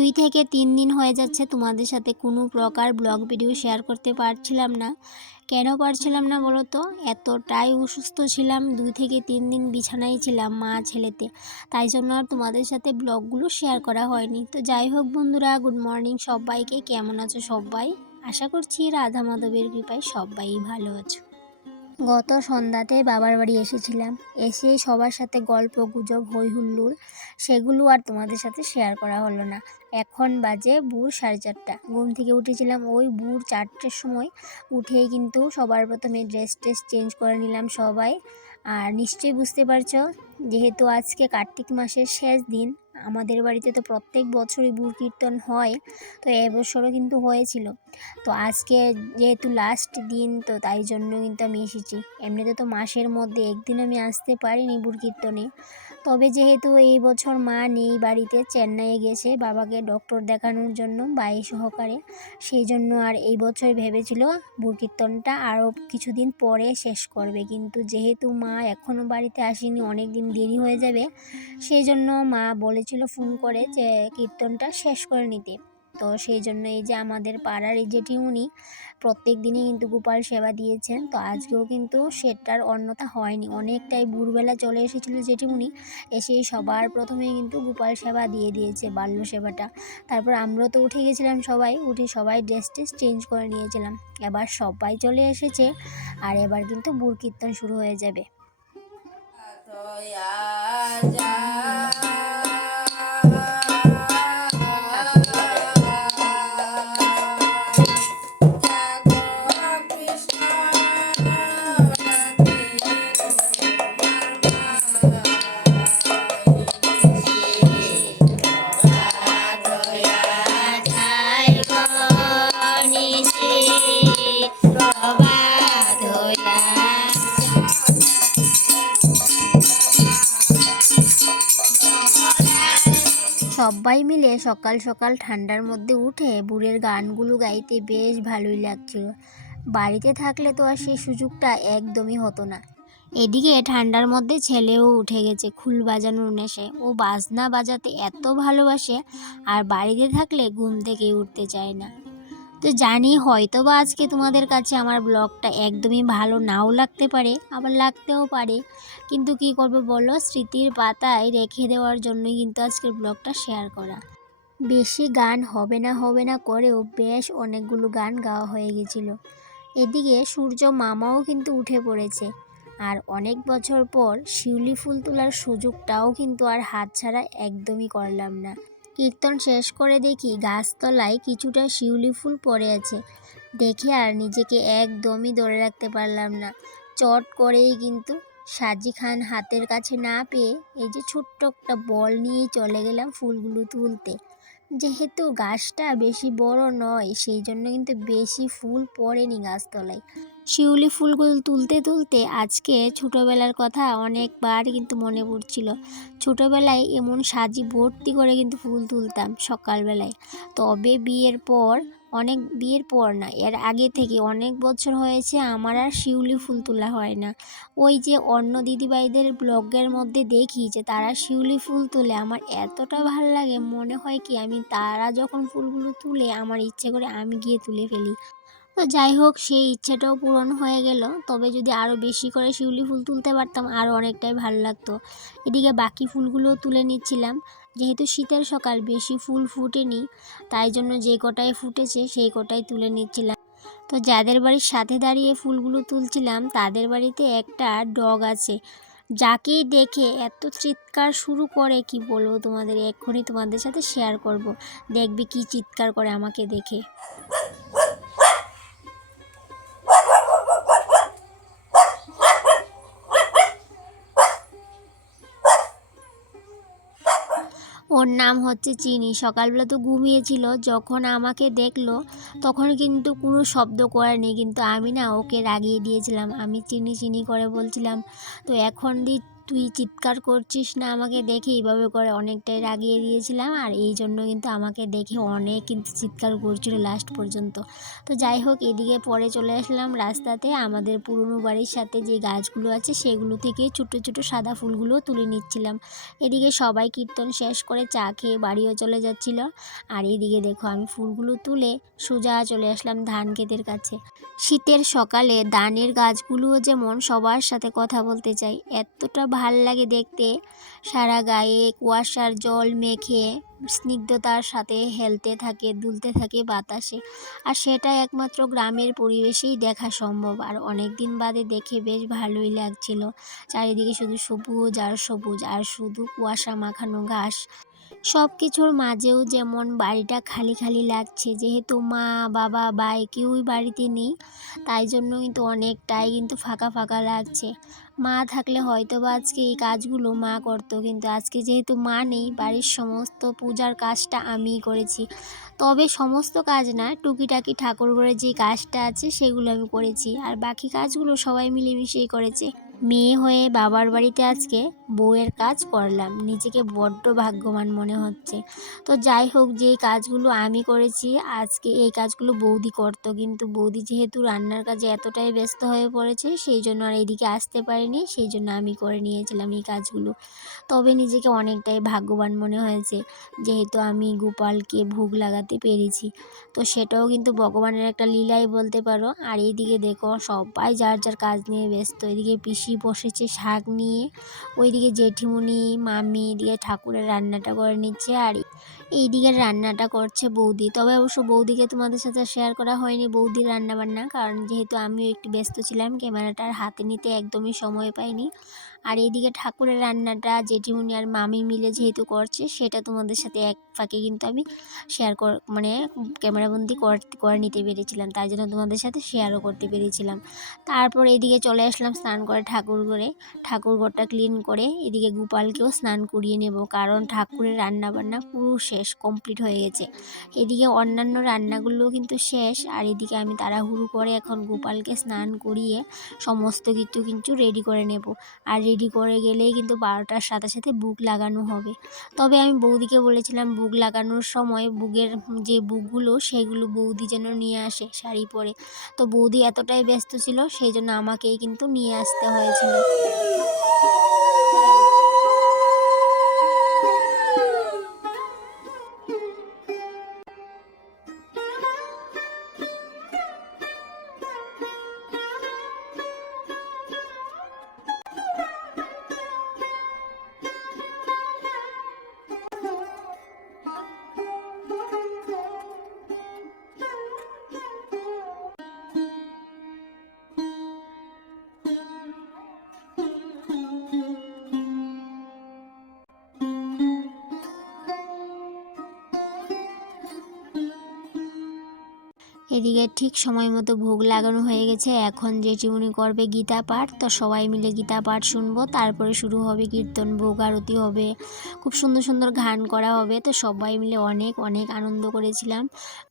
2 থেকে 3 দিন হয়ে যাচ্ছে তোমাদের সাথে কোনো প্রকার ব্লগ ভিডিও শেয়ার করতে পারছিলাম না। কেন পারছিলাম না বলো তো? এতটাই অসুস্থ ছিলাম, 2 থেকে 3 দিন বিছানায় ছিলাম মা ছেলেতে। তাই জন্য আর তোমাদের সাথে ব্লগগুলো শেয়ার করা হয়নি। তো যাই হোক বন্ধুরা, গুড মর্নিং সবাইকে। কেমন আছো সবাই? আশা করছি রাধা মাধবের কৃপায় সবাই ভালো আছো। গত সন্ধ্যাতে বাবার বাড়ি এসেছিলাম, এসে সবার সাথে গল্প গুজব হই হুল্লোড়, সেগুলো আর তোমাদের সাথে শেয়ার করা হলো না। এখন বাজে ভোর 4:30। ঘুম থেকে উঠেছিলাম ওই ভোর 4টের সময়। উঠেই কিন্তু সবার প্রথমে ড্রেস চেঞ্জ করে নিলাম সবাই। আর নিশ্চয়ই বুঝতে পারছো, যেহেতু আজকে কার্তিক মাসের শেষ দিন, আমাদের বাড়িতে তো প্রত্যেক বছরই ভোর কীর্তন হয়, তো এবছরও কিন্তু হয়েছিল। তো আজকে যেহেতু লাস্ট দিন, তো তাই জন্য কিন্তু আমি এসেছি। এমনিতে তো মাসের মধ্যে একদিন আমি আসতে পারিনি ভোর কীর্তনে, তবে যেহেতু এই বছর মা নেই বাড়িতে, চেন্নাইয়ে গেছে বাবাকে ডক্টর দেখানোর জন্য ভাই সহকারে, সেই জন্য আর এই বছর ভেবেছিল ভোর কীর্তনটা আরও কিছুদিন পরে শেষ করবে, কিন্তু যেহেতু মা এখনও বাড়িতে আসেনি, অনেক দিন দেরি হয়ে যাবে, সেই জন্য মা বলেছিল ফোন করে যে কীর্তনটা শেষ করে নিতে। তো সেই জন্য এই যে আমাদের পাড়ার এই জেঠিমুনি প্রত্যেক দিনই কিন্তু গোপাল সেবা দিয়েছেন, তো আজকেও কিন্তু সেটার অন্যথা হয়নি। অনেকটাই ভোরবেলা চলে এসেছিল জেঠিমুনি, এসেই সবার প্রথমে কিন্তু গোপাল সেবা দিয়ে দিয়েছে, বাল্য সেবাটা। তারপর আমরাও তো উঠে গেছিলাম, উঠে সবাই ড্রেস চেঞ্জ করে নিয়েছিলাম। এবার সবাই চলে এসেছে, আর এবার কিন্তু ভোর কীর্তন শুরু হয়ে যাবে। সবাই মিলে সকাল সকাল ঠান্ডার মধ্যে উঠে ভোরের গানগুলো গাইতে বেশ ভালোই লাগছিল। বাড়িতে থাকলে তো আর সেই সুযোগটা একদমই হতো না। এদিকে ঠান্ডার মধ্যে ছেলেও উঠে গেছে খুল বাজানোর নেশে। ও বাজনা বাজাতে এত ভালোবাসে, আর বাড়িতে থাকলে ঘুম থেকেই উঠতে চায় না। তো জানি হয়তো বা আজকে তোমাদের কাছে আমার ব্লগটা একদমই ভালো নাও লাগতে পারে, আবার লাগতেও পারে, কিন্তু কি করব বলো, স্মৃতির পাতায় রেখে দেওয়ার জন্যই কিন্তু আজকের ব্লগটা শেয়ার করা। বেশি গান হবে না করেও বেশ অনেকগুলো গান গাওয়া হয়ে গেছিল। এদিকে সূর্য মামাও কিন্তু উঠে পড়েছে, আর অনেক বছর পর শিউলি ফুল তোলার সুযোগটাও কিন্তু আর হাতছাড়া একদমই করলাম না। কীর্তন শেষ করে দেখি গাছতলায় কিছুটা শিউলি ফুল পড়ে আছে, দেখে আর নিজেকে একদমই ধরে রাখতে পারলাম না। চট করেই কিন্তু সাজি খান হাতের কাছে না পেয়ে এই যে ছোট্ট একটা বল নিয়েই চলে গেলাম ফুলগুলো তুলতে। যেহেতু গাছটা বেশি বড় নয়, সেই জন্য কিন্তু বেশি ফুল পড়েনি গাছতলায়। শিউলি ফুলগুলো তুলতে তুলতে আজকে ছোটোবেলার কথা অনেকবার কিন্তু মনে পড়ছিল। ছোটোবেলায় এমন সাজি ভর্তি করে কিন্তু ফুল তুলতাম সকালবেলায়। তবে বিয়ের পর না, এর আগে থেকে অনেক বছর হয়েছে আমার আর শিউলি ফুল তোলা হয় না। ওই যে অন্য দিদিভাইদের ব্লগের মধ্যে দেখি যে তারা শিউলি ফুল তুলে, আমার এতটা ভালো লাগে, মনে হয় কি আমি তারা যখন ফুলগুলো তুলে আমার ইচ্ছে করে আমি গিয়ে তুলে ফেলি। তো যাই হোক, সেই ইচ্ছেটাও পূরণ হয়ে গেল। তবে যদি আরও বেশি করে শিউলি ফুল তুলতে পারতাম আরও অনেকটাই ভালো লাগতো। এদিকে বাকি ফুলগুলোও তুলে নিচ্ছিলাম। যেহেতু শীতের সকাল, বেশি ফুল ফুটেনি, তাই জন্য যে কটাই ফুটেছে সেই কটাই তুলে নিচ্ছিলাম। তো যাদের বাড়ির সাথে দাঁড়িয়ে ফুলগুলো তুলছিলাম তাদের বাড়িতে একটা ডগ আছে, যাকেই দেখে এত চিৎকার শুরু করে কি বলবো তোমাদের, এক্ষুনি তোমাদের সাথে শেয়ার করব। দেখবি কি চিৎকার করে আমাকে দেখে। ওর নাম হচ্ছে চিনি। সকালবেলা তো ঘুমিয়েছিল, যখন আমাকে দেখলো তখন কিন্তু কোনো শব্দ করেনি, কিন্তু আমি না ওকে রাগিয়ে দিয়েছিলাম। আমি চিনি চিনি করে বলছিলাম, তো এখন তুই চিৎকার করছিস না আমাকে দেখে, এইভাবে করে অনেকটাই রাগিয়ে দিয়েছিলাম। আর এই জন্য কিন্তু আমাকে দেখে অনেক কিন্তু চিৎকার করছিল লাস্ট পর্যন্ত। তো যাই হোক, এদিকে পরে চলে আসলাম রাস্তাতে। আমাদের পুরনো বাড়ির সাথে যে গাছগুলো আছে সেগুলো থেকে ছোটো ছোটো সাদা ফুলগুলো তুলে নিচ্ছিলাম। এদিকে সবাই কীর্তন শেষ করে চা খেয়ে বাড়িও চলে যাচ্ছিল। আর এইদিকে দেখো আমি ফুলগুলো তুলে সোজা চলে আসলাম ধান ক্ষেতের কাছে। শীতের সকালে ধানের গাছগুলোও যেমন সবার সাথে কথা বলতে চায়, এতটা ভাল লাগে দেখতে। সারা গায়ে কুয়াশার জল মেখে স্নিগ্ধতার সাথে হেলতে থাকে, দুলতে থাকে বাতাসে। আর সেটা একমাত্র গ্রামের পরিবেশেই দেখা সম্ভব। আর অনেক দিন বাদে দেখে বেশ ভালোই লাগছিল। চারিদিকে শুধু সবুজ আর সবুজ, আর শুধু কুয়াশা মাখানো ঘাস। সব কিছুর মাঝেও যেমন বাড়িটা খালি খালি লাগছে, যেহেতু মা বাবা ভাই কেউই বাড়িতে নেই, তাই জন্য কিন্তু অনেকটাই কিন্তু ফাঁকা ফাঁকা লাগছে। মা থাকলে হয়তো বা আজকে এই কাজগুলো মা করতো, কিন্তু আজকে যেহেতু মা নেই, বাড়ির সমস্ত পূজার কাজটা আমিই করেছি। তবে সমস্ত কাজ না, টুকিটাকি ঠাকুর ঘরে যে কাজটা আছে সেগুলো আমি করেছি, আর বাকি কাজগুলো সবাই মিলেমিশেই করেছে। মেয়ে হয়ে বাবার বাড়িতে আজকে বউয়ের কাজ করলাম, নিজেকে বড্ড ভাগ্যবান মনে হচ্ছে। তো যাই হোক, যেই কাজগুলো আমি করেছি আজকে এই কাজগুলো বৌদি করতো, কিন্তু বৌদি যেহেতু রান্নার কাজে এতটাই ব্যস্ত হয়ে পড়েছে সেই জন্য আর এদিকে আসতে পারিনি, সেই জন্য আমি করে নিয়েছিলাম এই কাজগুলো। তবে নিজেকে অনেকটাই ভাগ্যবান মনে হয়েছে, যেহেতু আমি গোপালকে ভোগ লাগাতে পেরেছি। তো সেটাও কিন্তু ভগবানের একটা লীলাই বলতে পারো। আর এইদিকে দেখো সবাই যার যার কাজ নিয়ে ব্যস্ত। এদিকে পিসি বসেছে শাক নিয়ে, ওইদিকে জেঠিমুনি মামি এদিকে ঠাকুরের রান্নাটা করে নিচ্ছে, আর এইদিকে রান্নাটা করছে বৌদি। তবে অবশ্য বৌদিকে তোমাদের সাথে শেয়ার করা হয়নি বৌদির রান্নাবান্না, কারণ যেহেতু আমিও একটু ব্যস্ত ছিলাম, ক্যামেরাটার হাতে নিতে একদমই সময় পাইনি। আর এইদিকে ঠাকুরের রান্নাটা জেঠিমুনি আর মামি মিলে যেহেতু করছে, সেটা তোমাদের সাথে এক ফাঁকে কিন্তু আমি শেয়ার মানে ক্যামেরাবন্দি করে নিতে পেরেছিলাম, তাই জন্য তোমাদের সাথে শেয়ারও করতে পেরেছিলাম। তারপর এদিকে চলে আসলাম স্নান করে ঠাকুর ঘরে। ঠাকুর ঘরটা ক্লিন করে এদিকে গোপালকেও স্নান করিয়ে নেব, কারণ ঠাকুরের রান্নাবান্না পুরো শেষ, কমপ্লিট হয়ে গেছে। এদিকে অন্যান্য রান্নাগুলো কিন্তু শেষ। আর এদিকে আমি তাড়াহুড়ো করে এখন গোপালকে স্নান করিয়ে সমস্ত কিছু কিন্তু রেডি করে নেব। আর রেডি করে গেলেই কিন্তু 12টার সাথে সাথে বুক লাগানো হবে। তবে আমি বৌদিকে বলেছিলাম বুক লাগানোর সময় বুকের যে বুকগুলো সেগুলো বৌদি যেন নিয়ে আসে শাড়ি পরে। তো বৌদি এতটাই ব্যস্ত ছিল সেই জন্য আমাকেই কিন্তু নিয়ে আসতে হয়েছিল। এদিকে ঠিক সময় মতো ভোগ লাগানো হয়ে গেছে। এখন জেঠিমনি করবে গীতা পাঠ, তো সবাই মিলে গীতা পাঠ শুনবো। তারপরে শুরু হবে কীর্তন, ভোগ আরতি হবে, খুব সুন্দর সুন্দর গান করা হবে। তো সবাই মিলে অনেক অনেক আনন্দ করেছিলাম,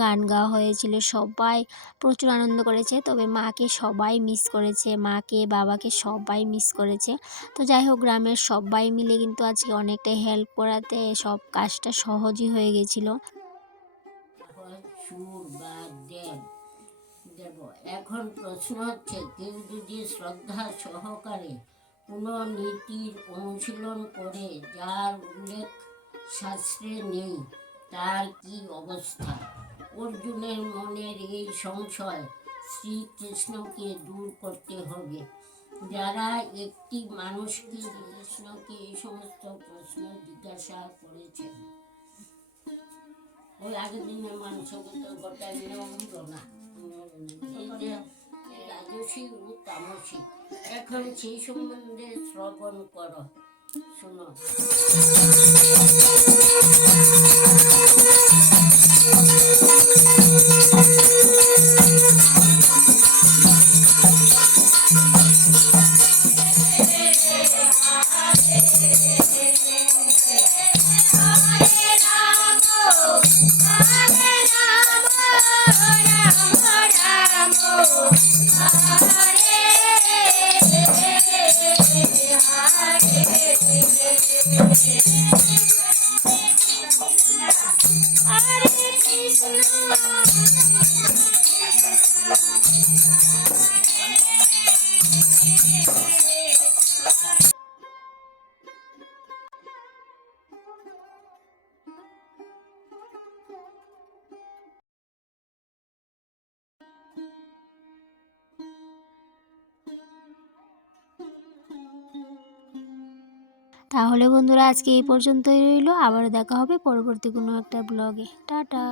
গান গাওয়া হয়েছিল, সবাই প্রচুর আনন্দ করেছে। তবে মাকে সবাই মিস করেছে, মাকে বাবাকে সবাই মিস করেছে। তো যাই হোক, গ্রামের সবাই মিলে কিন্তু আজকে অনেকটাই হেল্প করাতে সব কাজটা সহজই হয়ে গেছিলো। সুর বা দেব। এখন প্রশ্ন হচ্ছে, কেউ যদি শ্রদ্ধা সহকারে কোনো নীতির অনুশীলন করে যার উল্লেখ শাস্ত্রে নেই, তার কি অবস্থা? অর্জুনের মনের এই সংশয় শ্রীকৃষ্ণকে দূর করতে হবে। যারা একটি মানুষকে কৃষ্ণকে এই সমস্ত প্রশ্ন জিজ্ঞাসা করেছেন, ওই আগের দিনের মানুষকে গোটাই নিয়ম হলো না, রাজসিক ও তামসিক। এখন সেই সম্বন্ধে শ্রবণ করো, শোনো। Hare তাহলে বন্ধুরা আজকে এই পর্যন্তই রইলো, আবার দেখা হবে পরবর্তী কোনো একটা ব্লগে। টাটা।